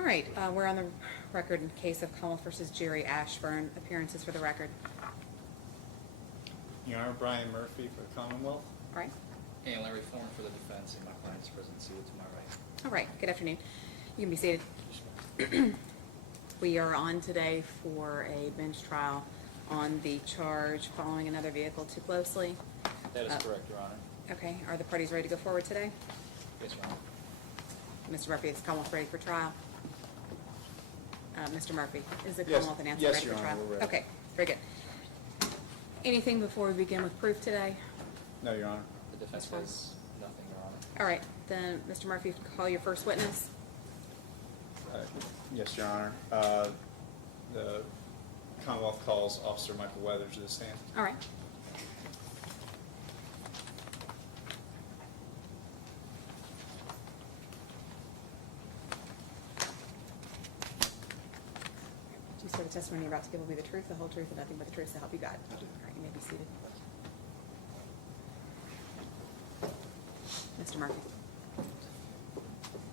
All right, we're on the record in case of Commonwealth versus Jerry Ashburn. Appearances for the record. Your Honor, Brian Murphy for the Commonwealth. All right. And Larry Thorne for the defense, and my client's present seated to my right. All right, good afternoon. You can be seated. We are on today for a bench trial on the charge following another vehicle too closely. That is correct, Your Honor. Okay, are the parties ready to go forward today? Yes, Your Honor. Mr. Murphy, is Commonwealth ready for trial? Mr. Murphy, is the Yes. Commonwealth and Nancy Yes, ready Your for Honor, trial? we're ready. Okay, very good. Anything before we begin with proof today? No, Your Honor. The defense That's fine. has nothing, Your Honor. All right, then, Mr. Murphy, call your first witness. Yes, Your Honor. The Commonwealth calls Officer Michael Weathers to the stand. All right. Do you swear the testimony you're about to give will be the truth, the whole truth, and nothing but the truth to help you God? I do. All right, you may be seated. Mr. Murphy.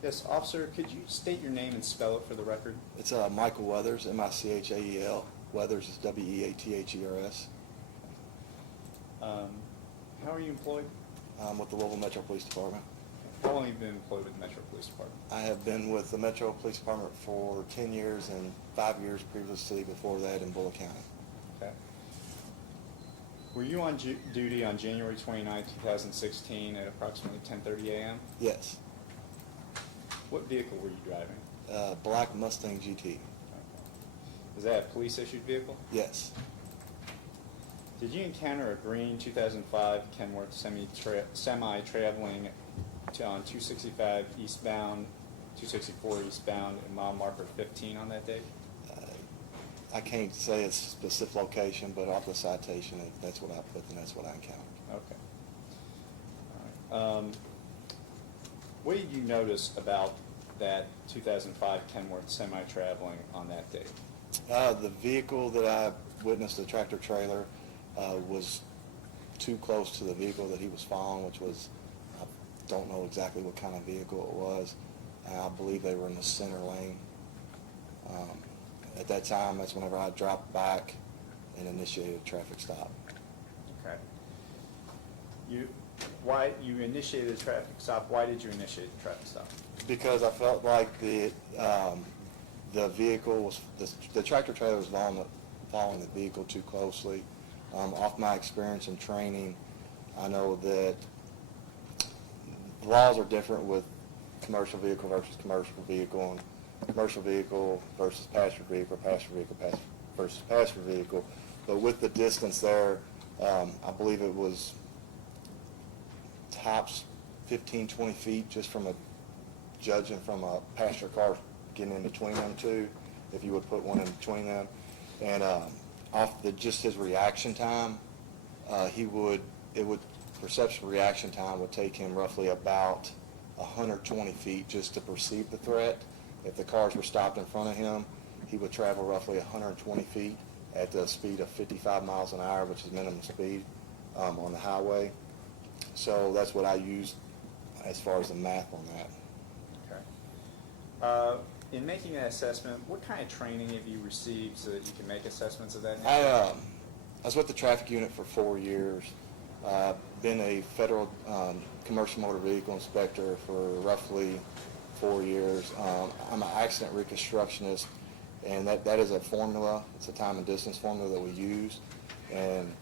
Yes, Officer, could you state your name and spell it for the record? It's Michael Weathers, M-I-C-H-A-E-L. Weathers is W-E-A-T-H-E-R-S. How are you employed? With the Louisville Metro Police Department. How long have you been employed with the Metro Police Department? I have been with the Metro Police Department for 10 years and 5 years previously before that in Bullock County. Okay. Were you on duty on January 29, 2016 at approximately 10:30 a.m.? Yes. What vehicle were you driving? Black Mustang GT. Okay. Was that a police-issued vehicle? Yes. Did you encounter a green 2005 Kenworth semi-traveling on 265 eastbound, 264 eastbound, and mile marker 15 on that day? I can't say it's a specific location, but off the citation, that's what I put, and that's what I encountered. Okay. All right. What did you notice about that 2005 Kenworth semi-traveling on that day? The vehicle that I witnessed, the tractor trailer, was too close to the vehicle that he was following, which was, I don't know exactly what kind of vehicle it was. I believe they were in the center lane. At that time, that's whenever I dropped back and initiated a traffic stop. Okay. You initiated a traffic stop. Why did you initiate the traffic stop? Because I felt like the vehicle was, the tractor trailer was following the vehicle too closely. Off my experience and training, I know that the laws are different with commercial vehicle versus commercial vehicle, and commercial vehicle versus passenger vehicle versus passenger vehicle. But with the distance there, I believe it was tops 15, 20 feet just from judging from a passenger car getting in between them two, if you would put one in between them. And off just his reaction time, perception reaction time would take him roughly about 120 feet just to perceive the threat. If the cars were stopped in front of him, he would travel roughly 120 feet at the speed of 55 miles an hour, which is minimum speed on the highway. So that's what I used as far as the math on that. Okay. In making that assessment, what kind of training have you received so that you can make assessments of that nature? I was with the traffic unit for 4 years. Been a federal commercial motor vehicle inspector for roughly 4 years. I'm an accident reconstructionist, and that is a formula. It's a time and distance formula that we use, and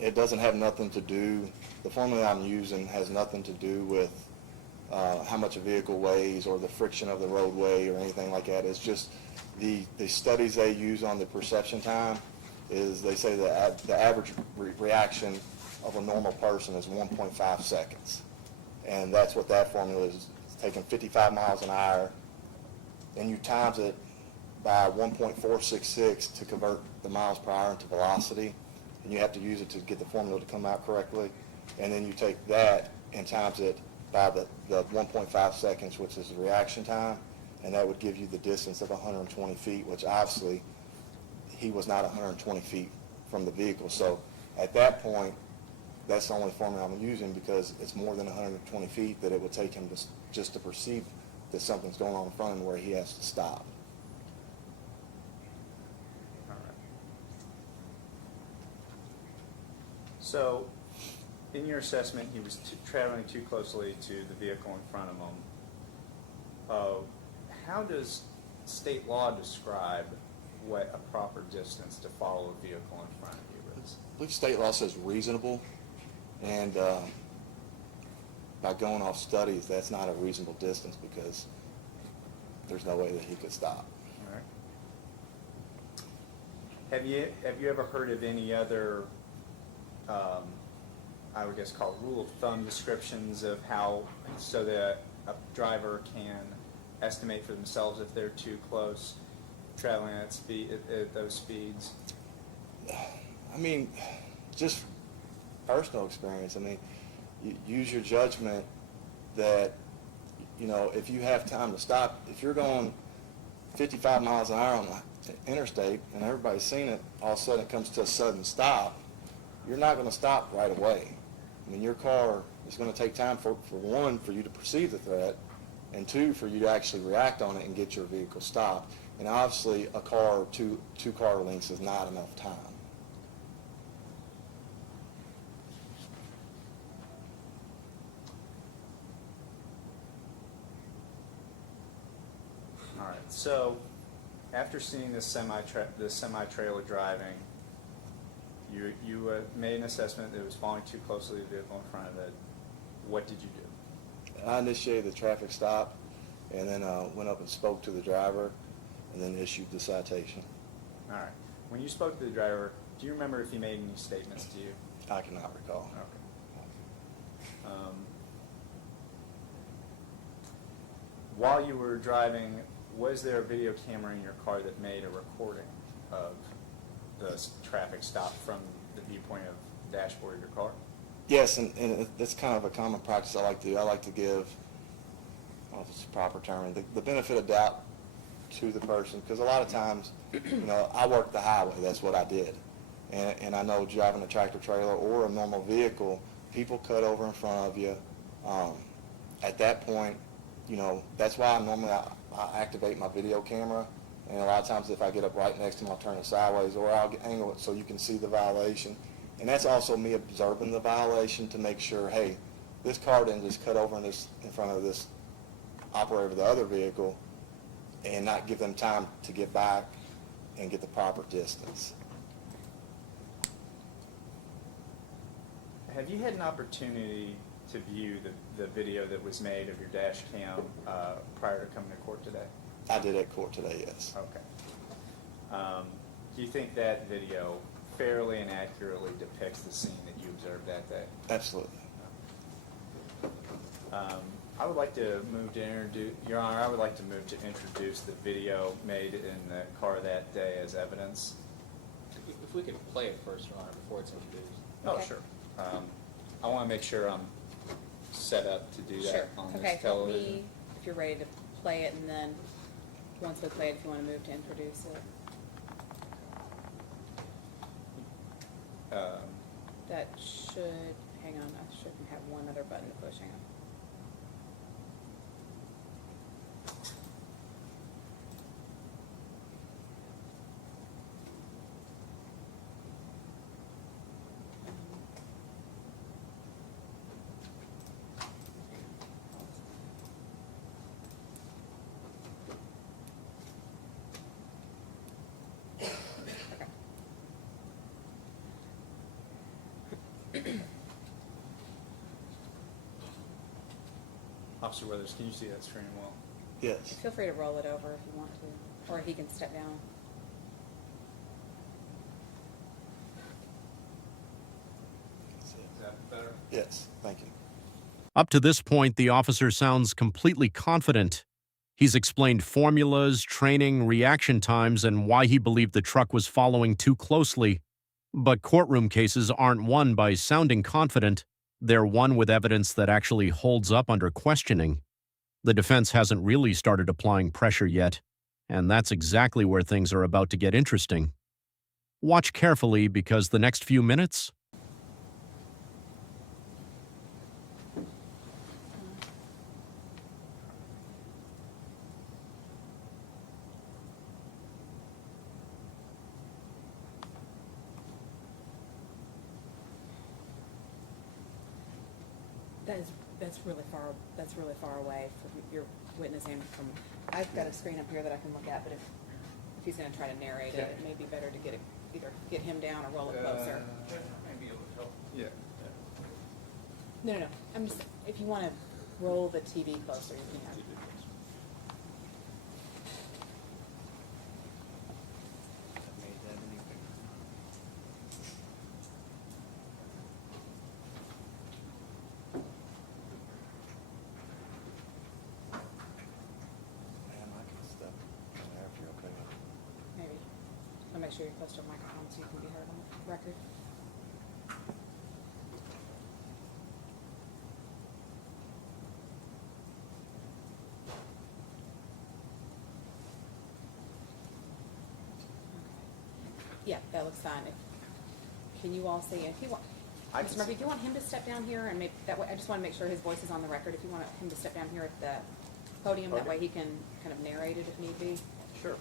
it doesn't have nothing to do, the formula I'm using has nothing to do with how much a vehicle weighs or the friction of the roadway or anything like that. It's just the studies they use on the perception time is they say that the average reaction of a normal person is 1.5 seconds. And that's what that formula is. It's taking 55 miles an hour, and you times it by 1.466 to convert the miles per hour into velocity, and you have to use it to get the formula to come out correctly. And then you take that and times it by the 1.5 seconds, which is the reaction time, and that would give you the distance of 120 feet, which obviously he was not 120 feet from the vehicle. So at that point, that's the only formula I'm using, because it's more than 120 feet that it would take him just to perceive that something's going on in front of him where he has to stop. All right. So, in your assessment, he was traveling too closely to the vehicle in front of him. How does state law describe what a proper distance to follow a vehicle in front of you is? I believe state law says reasonable, and by going off studies, that's not a reasonable distance because there's no way that he could stop. All right. Have you ever heard of any other, I would guess called rule of thumb descriptions of how, so that a driver can estimate for themselves if they're too close, traveling at those speeds? I mean, just personal experience. I mean, you use your judgment that, you know, if you have time to stop, if you're going 55 miles an hour on the interstate and everybody's seen it, all of a sudden it comes to a sudden stop, you're not going to stop right away. I mean, your car is going to take time for one, for you to perceive the threat, and two, for you to actually react on it and get your vehicle stopped. And obviously, a car, two car lengths is not enough time. All right. So, after seeing this semi-trailer driving, you made an assessment that it was following too closely to the vehicle in front of it. What did you do? I initiated the traffic stop and then went up and spoke to the driver and then issued the citation. All right. When you spoke to the driver, do you remember if he made any statements to you? I cannot recall. Okay. While you were driving, was there a video camera in your car that made a recording of the traffic stop from the viewpoint of the dashboard of your car? Yes, and that's kind of a common practice I like to do. I like to give, I don't know if it's a proper term, the benefit of doubt to the person, because a lot of times, you know, I work the highway, that's what I did. And I know driving a tractor trailer or a normal vehicle, people cut over in front of you. At that point, you know, that's why I activate my video camera. And a lot of times if I get up right next to him, I'll turn it sideways or I'll angle it so you can see the violation. And that's also me observing the violation to make sure, hey, this car didn't just cut over in front of this operator of the other vehicle and not give them time to get back and get the proper distance. Have you had an opportunity to view the video that was made of your dash cam prior to coming to court today? I did at court today, yes. Okay. Do you think that video fairly and accurately depicts the scene that you observed that day? Absolutely. I would like to move to introduce, Your Honor, I would like to move to introduce the video made in the car that day as evidence. If we could play it first, Your Honor, before it's introduced. Oh, Okay. sure. I want to make sure I'm set up to do that Sure. on Okay, this television. me, if you're ready to play it, and then once we play it, if you want to move to introduce it. That should, hang on, I should have one other button to push, hang on. Officer Weathers, can you see that screen well? Yes. Feel free to roll it over if you want to, or he can step down. Is that better? Yes, thank you. Up to this point, the officer sounds completely confident. He's explained formulas, training, reaction times, and why he believed the truck was following too closely. But courtroom cases aren't won by sounding confident. They're won with evidence that actually holds up under questioning. The defense hasn't really started applying pressure yet, and that's exactly where things are about to get interesting. Watch carefully because the next few minutes That's really far away from your witnessing from, I've got a screen up here that I can look at, but if he's gonna try to narrate it, Yeah. it may be better to either get him down or roll it closer. Maybe it would help. Yeah. No, I'm just, if you wanna roll the TV closer, you can. Made that any bigger. Man, I can step in there if you're okay with it. Maybe. I'll make sure you're close to a microphone so you can be heard on the record. Yeah, that looks fine. Can you all see? If you want, I can Mr. Murphy, see. if you want him to step down here and make that way, I just want to make sure his voice is on the record. If you want him to step down here at the podium, that Okay. way he can kind of narrate it if need be. Sure.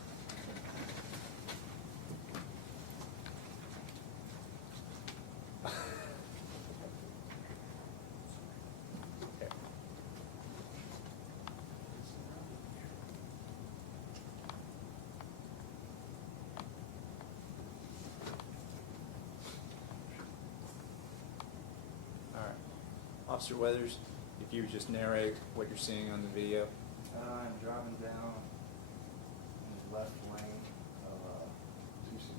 All right. Officer Weathers, if you would just narrate what you're seeing on the video. I'm driving down in the left lane of 264.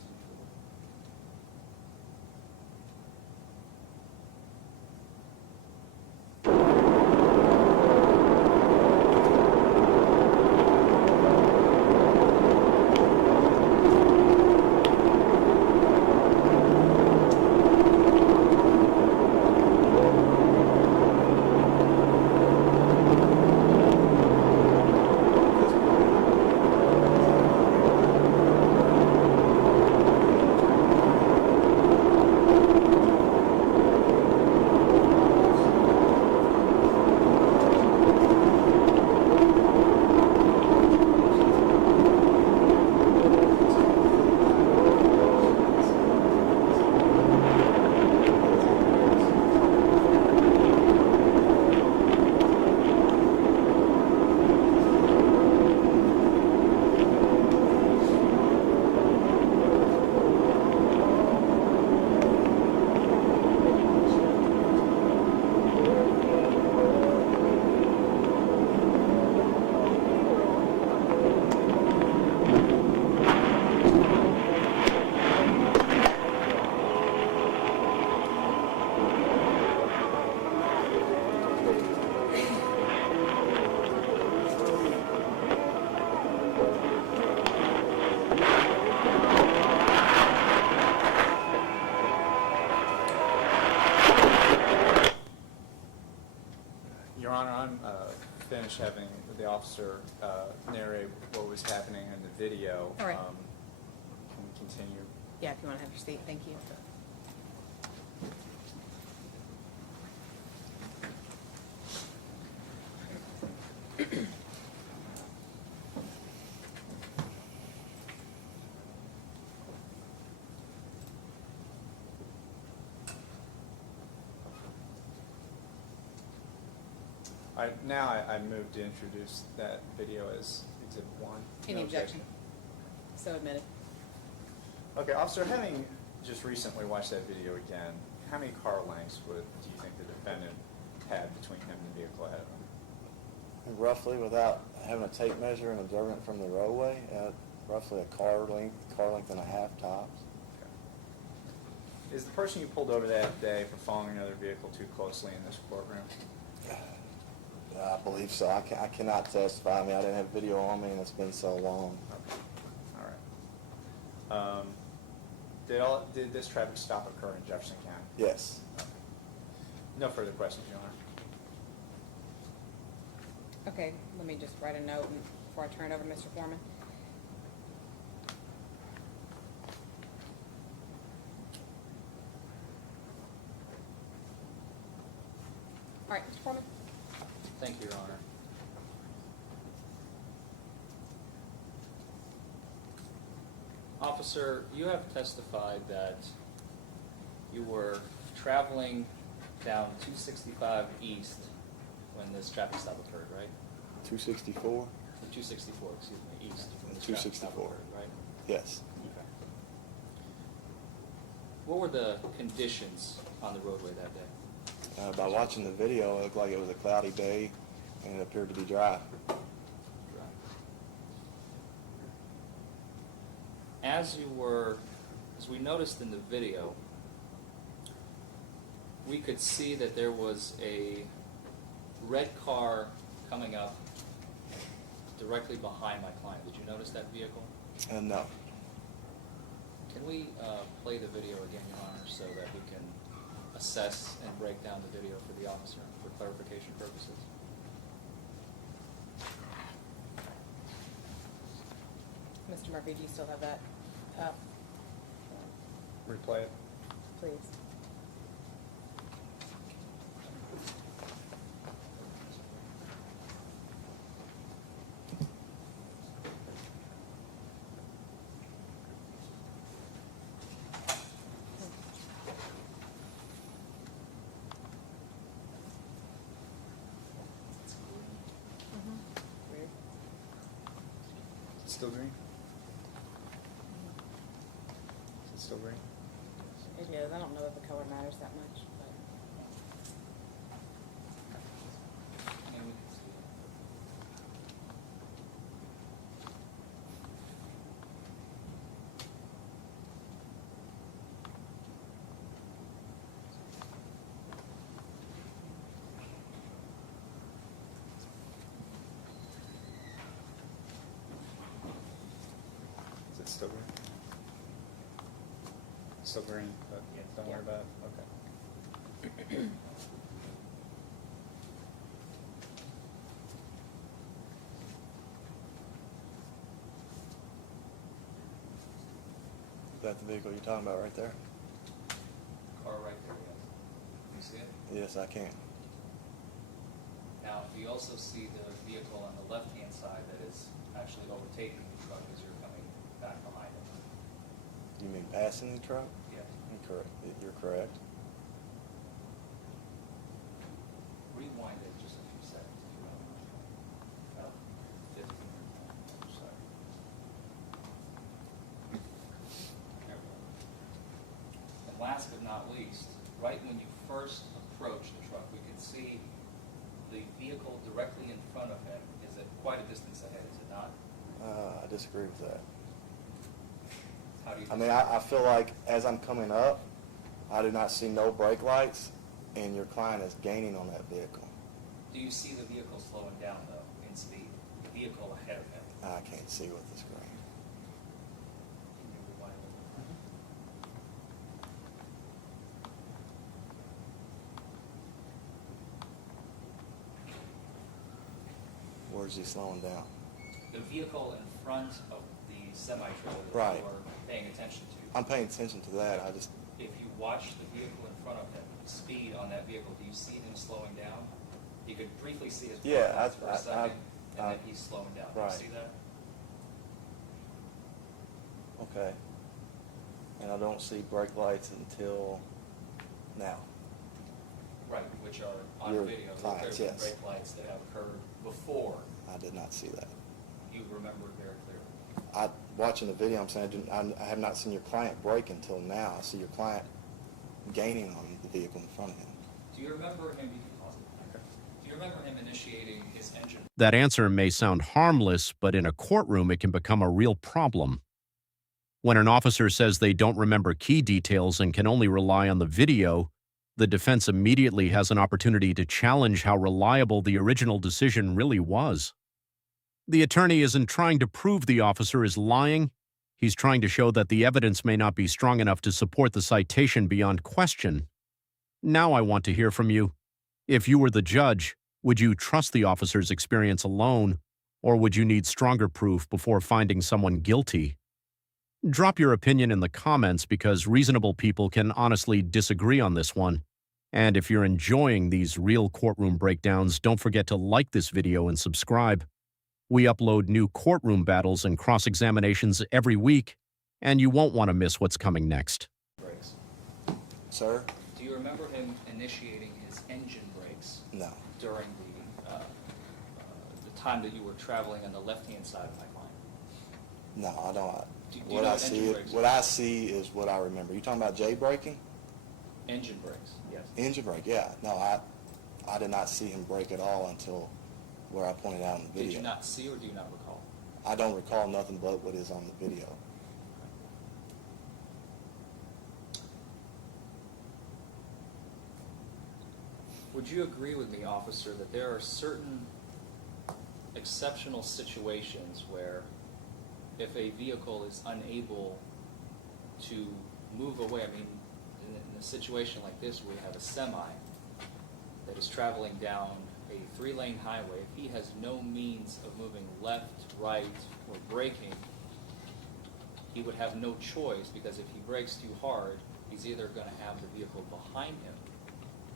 Your Honor, I'm finished having the officer narrate what was happening in the video. All right. Can we continue? Yeah, if you want to have your seat, thank you. Now I move to introduce that video as Exhibit 1. Any No objection? So admitted. Okay, officer, having just recently watched that video again, how many car lengths do you think the defendant had between him and the vehicle ahead of him? Roughly, without having a tape measure and observing it from the roadway, roughly a car length and a half tops. Okay. Is the person you pulled over that day for following another vehicle too closely in this courtroom? I believe so. I cannot testify. I mean, I didn't have video on me, and it's been so long. Okay. All right. Did this traffic stop occur in Jefferson County? Yes. Okay. No further questions, Your Honor. Okay, let me just write a note before I turn it over to Mr. Foreman. All right, Mr. Foreman. Thank you, Your Honor. Officer, you have testified that you were traveling down 265 East when this traffic stop occurred, right? 264? 264, excuse me, East when this traffic stop 264. occurred, right? Yes. Okay. What were the conditions on the roadway that day? By watching the video, it looked like it was a cloudy day, and it appeared to be dry. As we noticed in the video, we could see that there was a red car coming up directly behind my client. Did you notice that vehicle? No. Can we play the video again, Your Honor, so that we can assess and break down the video for the officer for clarification purposes? Mr. Murphy, do you still have that up? Replay it. Please. Weird. Still green? Is it still green? It is. I don't know if the color matters that much, but Yeah, we can see it. Is it still green? Still green, but don't worry about it. Okay. Is that the vehicle you're talking about right there? Car right there, yes. You see it? Yes, I can. Now, we also see the vehicle on the left-hand side that is actually overtaking the truck as you're coming back behind it. You mean passing the truck? Yeah. Correct. You're correct. Rewind it just a few seconds. If you don't mind. About 15 or sorry. There we go. And last but not least, right when you first approach the truck, we could see the vehicle directly in front of him is at quite a distance ahead, is it not? I disagree with that. How do you? I mean, I feel like as I'm coming up, I do not see no brake lights, and your client is gaining on that vehicle. Do you see the vehicle slowing down though in speed? The vehicle ahead of him. I can't see with the screen. Can you rewind it? Where's he slowing down? The vehicle in front of the semi-trailer that Right. you are paying attention to. I'm paying attention to that. I just, If you watch the vehicle in front of him, the speed on that vehicle, do you see him slowing down? You could briefly see his Yeah, lights for a second, and I- then he's slowing down. Do right. you see that? okay. And I don't see brake lights until now. Right, which are on Your video. clients, There's yes. brake lights that have occurred before. I did not see that. You remember it very clearly. Watching the video, I'm saying I have not seen your client brake until now. I see your client gaining on the vehicle in front of him. Do you remember him? You can pause it. Do you remember him initiating his engine? That answer may sound harmless, but in a courtroom it can become a real problem. When an officer says they don't remember key details and can only rely on the video, the defense immediately has an opportunity to challenge how reliable the original decision really was. The attorney isn't trying to prove the officer is lying. He's trying to show that the evidence may not be strong enough to support the citation beyond question. Now I want to hear from you. If you were the judge, would you trust the officer's experience alone, or would you need stronger proof before finding someone guilty? Drop your opinion in the comments because reasonable people can honestly disagree on this one. And if you're enjoying these real courtroom breakdowns, don't forget to like this video and subscribe. We upload new courtroom battles and cross-examinations every week, and you won't want to miss what's coming next. Brakes. Sir? Do you remember him initiating engine brakes No. during the time that you were traveling on the left-hand side of my line? No, I don't. Do you What know I what see, engine brakes what are? I see is what I remember. You talking about J braking? Engine brakes, yes. Engine brake, yeah. No, I did not see him brake at all until where I pointed out in the video. Did you not see or do you not recall? I don't recall nothing but what is on the video. Would you agree with me, officer, that there are certain exceptional situations where if a vehicle is unable to move away, I mean, in a situation like this, we have a semi that is traveling down a 3-lane highway. If he has no means of moving left, right, or braking, he would have no choice, because if he brakes too hard, he's either going to have the vehicle behind him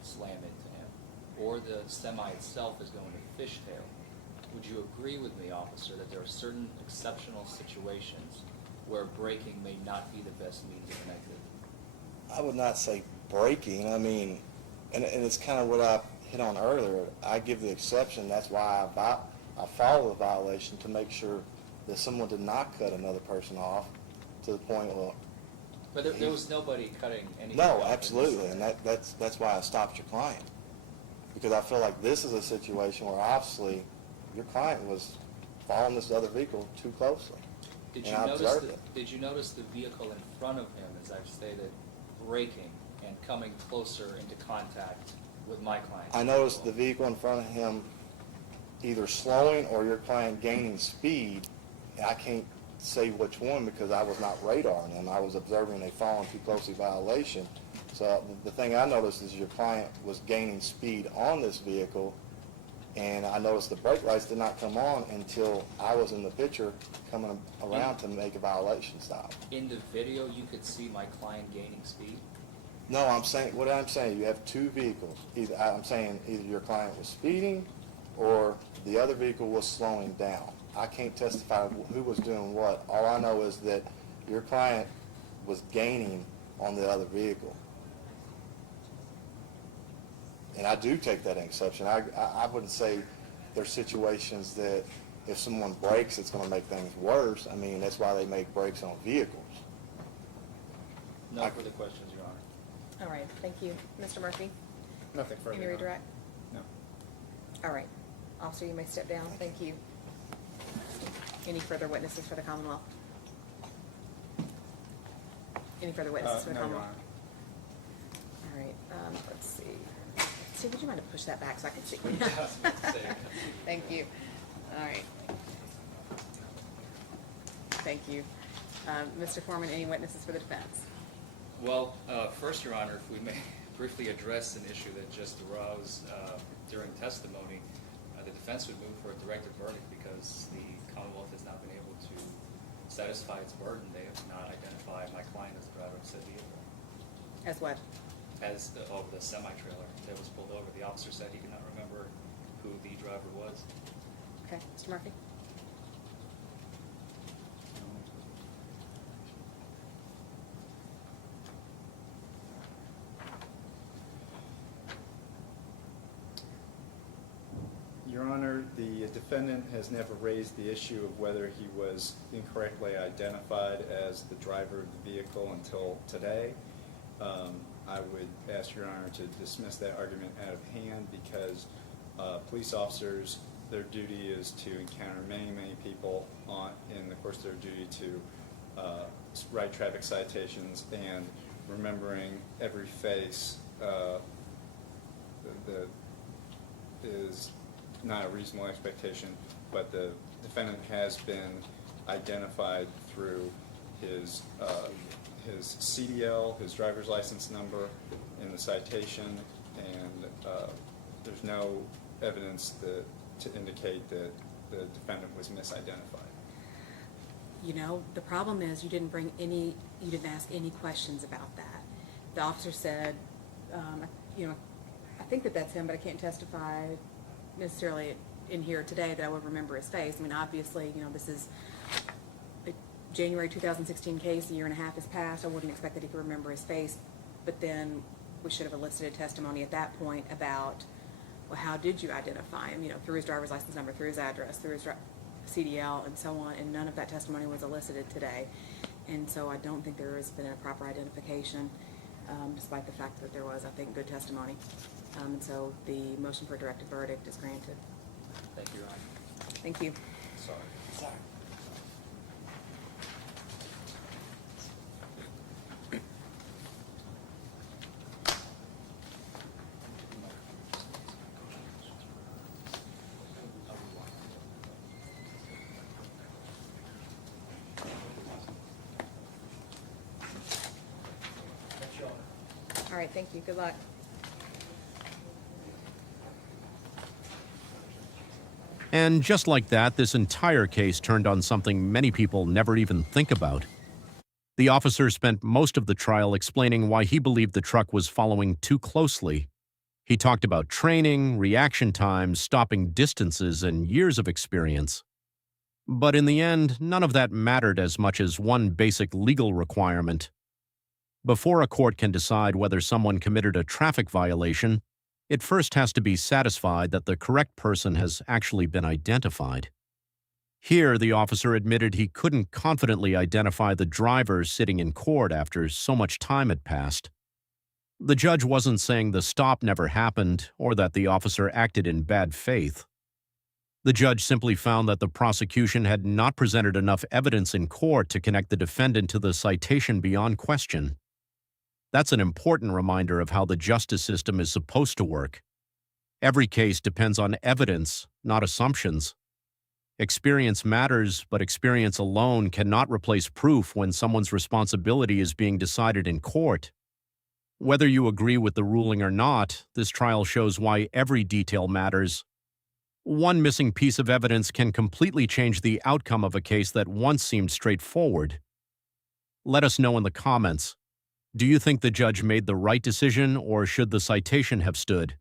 slam into him, or the semi itself is going to fishtail. Would you agree with me, officer, that there are certain exceptional situations where braking may not be the best means of an exit? I would not say braking. I mean, and it's kind of what I hit on earlier. I give the exception. That's why I follow the violation to make sure that someone did not cut another person off to the point where. But there was nobody cutting anybody No, off. absolutely, and that's why I stopped your client, because I feel like this is a situation where obviously your client was following this other vehicle too closely. Did and you I notice observed it. did you notice the vehicle in front of him, as I've stated, braking and coming closer into contact with my client? I noticed the vehicle in front of him either slowing or your client gaining speed. I can't say which one because I was not radaring them. I was observing a following too closely violation. So the thing I noticed is your client was gaining speed on this vehicle, and I noticed the brake lights did not come on until I was in the picture coming around to make a violation stop. In the video, you could see my client gaining speed? No, I'm saying, what I'm saying, you have two vehicles. I'm saying either your client was speeding or the other vehicle was slowing down. I can't testify who was doing what. All I know is that your client was gaining on the other vehicle. And I do take that in exception. I wouldn't say there's situations that if someone brakes, it's going to make things worse. I mean, that's why they make brakes on vehicles. No further questions, Your Honor. All right, thank you. Mr. Murphy, Nothing further. any Your Honor. redirect? No. All right. Officer, you may step down. Thank you. Any further witnesses for the Commonwealth? Any further witnesses for the No, Your Commonwealth? Honor. All right, let's see. Steve, would you mind to push that back so I can see? Thank you. All right. Thank you. Mr. Foreman, any witnesses for the defense? Well, first, Your Honor, if we may briefly address an issue that just arose during testimony, the defense would move for a directed verdict because the Commonwealth has not been able to satisfy its burden. They have not identified my client as the driver of said vehicle. As what? As the semi-trailer that was pulled over. The officer said he could not remember who the driver was. Okay, Mr. Murphy? Your Honor, the defendant has never raised the issue of whether he was incorrectly identified as the driver of the vehicle until today. I would ask Your Honor to dismiss that argument out of hand because police officers, their duty is to encounter many, many people in the course of their duty to write traffic citations, and remembering every face that is not a reasonable expectation, but the defendant has been identified through his CDL, his driver's license number in the citation, and there's no evidence to indicate that the defendant was misidentified. You know, the problem is you didn't ask any questions about that. The officer said, I think that's him, but I can't testify necessarily in here today that I would remember his face. I mean, obviously, this is a January 2016 case, a year and a half has passed. I wouldn't expect that he could remember his face, but then we should have elicited testimony at that point about, well, how did you identify him? You know, through his driver's license number, through his address, through his CDL, and so on. And none of that testimony was elicited today. And so I don't think there has been a proper identification, despite the fact that there was, I think, good testimony. And so the motion for a directed verdict is granted. Thank you, Your Honor. Thank you. Sorry. All right, thank you. Good luck. And just like that, this entire case turned on something many people never even think about. The officer spent most of the trial explaining why he believed the truck was following too closely. He talked about training, reaction times, stopping distances, and years of experience. But in the end, none of that mattered as much as one basic legal requirement. Before a court can decide whether someone committed a traffic violation, it first has to be satisfied that the correct person has actually been identified. Here, the officer admitted he couldn't confidently identify the driver sitting in court after so much time had passed. The judge wasn't saying the stop never happened or that the officer acted in bad faith. The judge simply found that the prosecution had not presented enough evidence in court to connect the defendant to the citation beyond question. That's an important reminder of how the justice system is supposed to work. Every case depends on evidence, not assumptions. Experience matters, but experience alone cannot replace proof when someone's responsibility is being decided in court. Whether you agree with the ruling or not, this trial shows why every detail matters. One missing piece of evidence can completely change the outcome of a case that once seemed straightforward. Let us know in the comments. Do you think the judge made the right decision, or should the citation have stood?